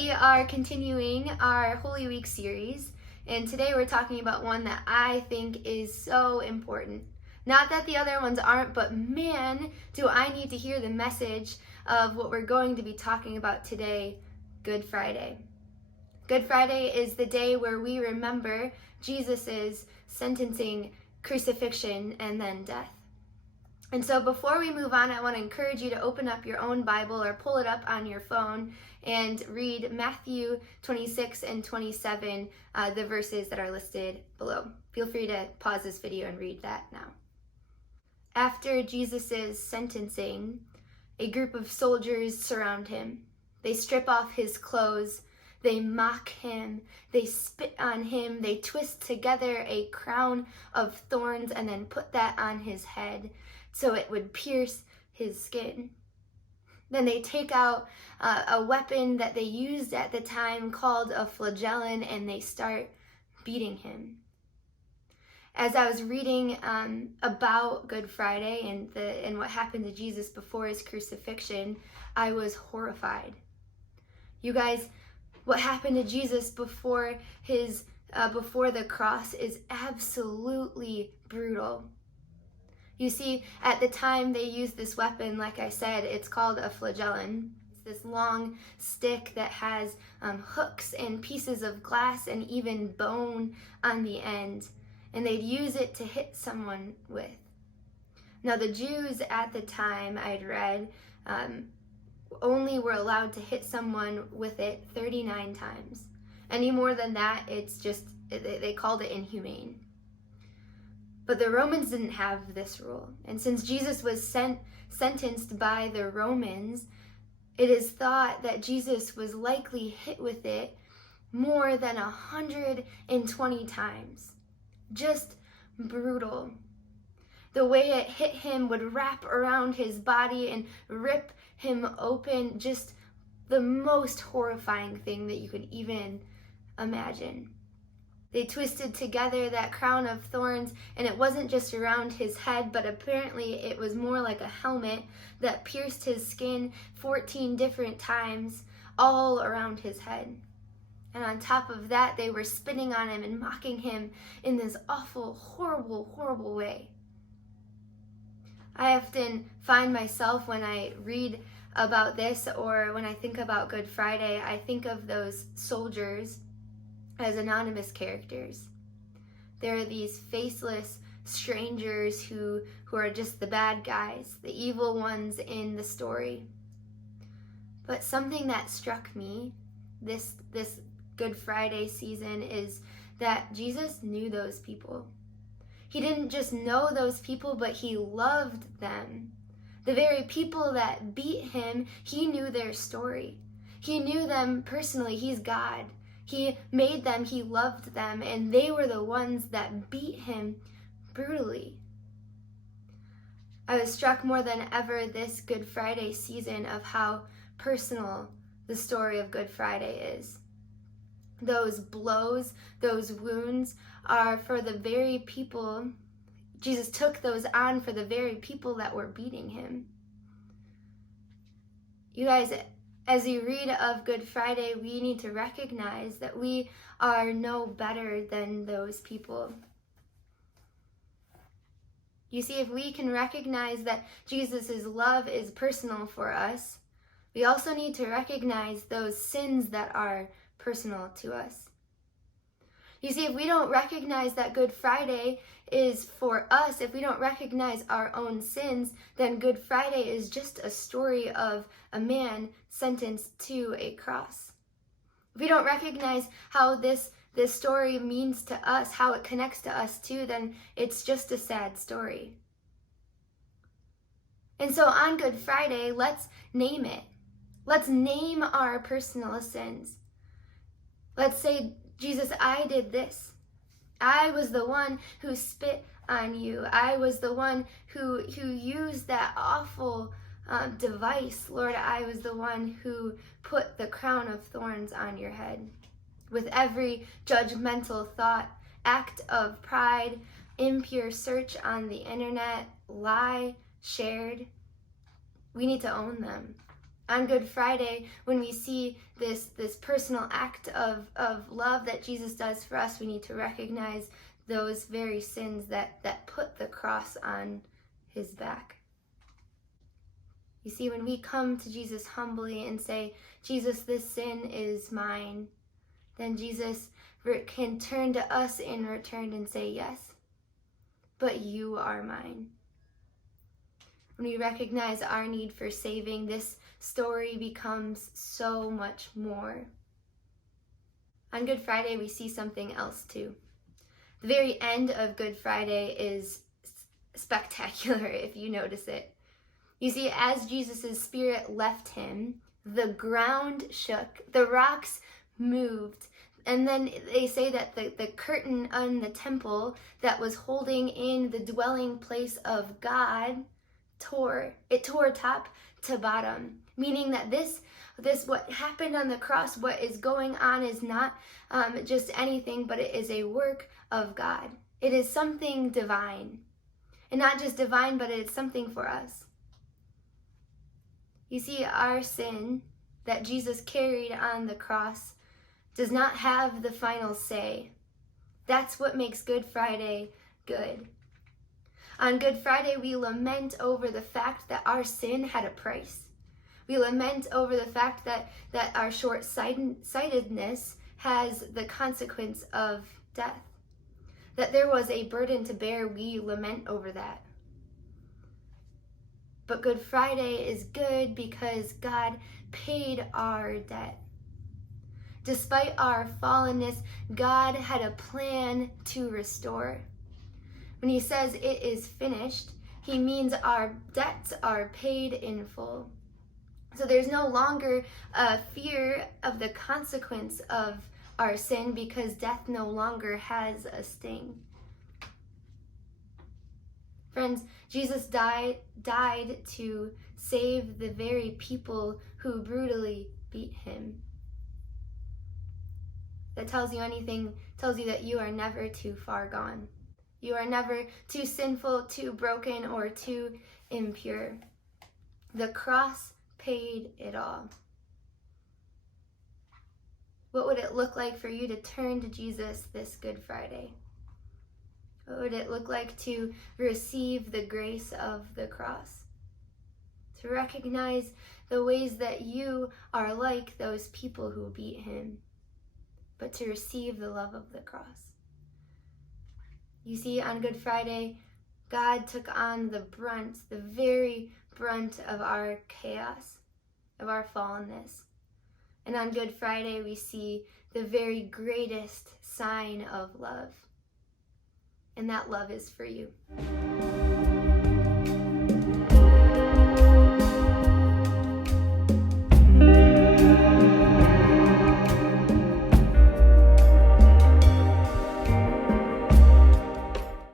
We are continuing our Holy Week series, and today we're talking about one that I think is so important. Not that the other ones aren't, but man, do I need to hear the message of what we're going to be talking about today, Good Friday. Good Friday is the day where we remember Jesus' sentencing, crucifixion, and then death. And so before we move on, I want to encourage you to open up your own Bible or pull it up on your phone and read Matthew 26 and 27, the verses that are listed below. Feel free to pause this video and read that now. After Jesus' sentencing, a group of soldiers surround him. They strip off his clothes, they mock him, they spit on him, they twist together a crown of thorns and then put that on his head so it would pierce his skin. Then they take out a weapon that they used at the time called a flagellum, and they start beating him. As I was reading about Good Friday and what happened to Jesus before his crucifixion, I was horrified. You guys, what happened to Jesus before the cross is absolutely brutal. You see, at the time they used this weapon, like I said, it's called a flagellum. It's this long stick that has hooks and pieces of glass and even bone on the end. And they'd use it to hit someone with. Now the Jews at the time, I'd read, only were allowed to hit someone with it 39 times. Any more than that, it's just, they called it inhumane. But the Romans didn't have this rule. And since Jesus was sentenced by the Romans, it is thought that Jesus was likely hit with it more than 120 times. Just brutal. The way it hit him would wrap around his body and rip him open. Just the most horrifying thing that you could even imagine. They twisted together that crown of thorns, and it wasn't just around his head, but apparently it was more like a helmet that pierced his skin 14 different times, all around his head. And on top of that, they were spitting on him and mocking him in this awful, horrible, horrible way. I often find myself when I read about this or when I think about Good Friday, I think of those soldiers as anonymous characters. There are these faceless strangers who are just the bad guys, the evil ones in the story. But something that struck me this Good Friday season is that Jesus knew those people. He didn't just know those people, but he loved them. The very people that beat him, he knew their story. He knew them personally. He's God. He made them, he loved them, and they were the ones that beat him brutally. I was struck more than ever this Good Friday season of how personal the story of Good Friday is. Those blows, those wounds are for the very people, Jesus took those on for the very people that were beating him. You guys, as you read of Good Friday, we need to recognize that we are no better than those people. You see, if we can recognize that Jesus' love is personal for us, we also need to recognize those sins that are personal to us. You see, if we don't recognize that Good Friday is for us, if we don't recognize our own sins, then Good Friday is just a story of a man sentenced to a cross. If we don't recognize how this story means to us, how it connects to us too, then it's just a sad story. And so on Good Friday, let's name it. Let's name our personal sins. Let's say, Jesus, I did this. I was the one who spit on you. I was the one who used that awful device. Lord, I was the one who put the crown of thorns on your head. With every judgmental thought, act of pride, impure search on the internet, lie shared, we need to own them. On Good Friday, when we see this personal act of love that Jesus does for us, we need to recognize those very sins that put the cross on his back. You see, when we come to Jesus humbly and say, Jesus, this sin is mine, then Jesus can turn to us in return and say, yes, but you are mine. When we recognize our need for saving, this story becomes so much more. On Good Friday, we see something else too. The very end of Good Friday is spectacular, if you notice it. You see, as Jesus' spirit left him, the ground shook, the rocks moved, and then they say that the curtain on the temple that was holding in the dwelling place of God tore top to bottom, meaning that this what happened on the cross, what is going on, is not just anything, but it is a work of God. It is something divine, and not just divine, but it is something for us. You see, our sin that Jesus carried on the cross does not have the final say. That's what makes Good Friday good. On Good Friday, we lament over the fact that our sin had a price. We lament over the fact that our short-sightedness has the consequence of death. That there was a burden to bear, we lament over that. But Good Friday is good because God paid our debt. Despite our fallenness, God had a plan to restore. When he says it is finished, he means our debts are paid in full. So there's no longer a fear of the consequence of our sin because death no longer has a sting. Friends, Jesus died to save the very people who brutally beat him. That tells you anything, tells you that you are never too far gone. You are never too sinful, too broken, or too impure. The cross paid it all. What would it look like for you to turn to Jesus this Good Friday? What would it look like to receive the grace of the cross? To recognize the ways that you are like those people who beat him, but to receive the love of the cross. You see, on Good Friday, God took on the very brunt of our chaos, of our fallenness. And on Good Friday, we see the very greatest sign of love. And that love is for you.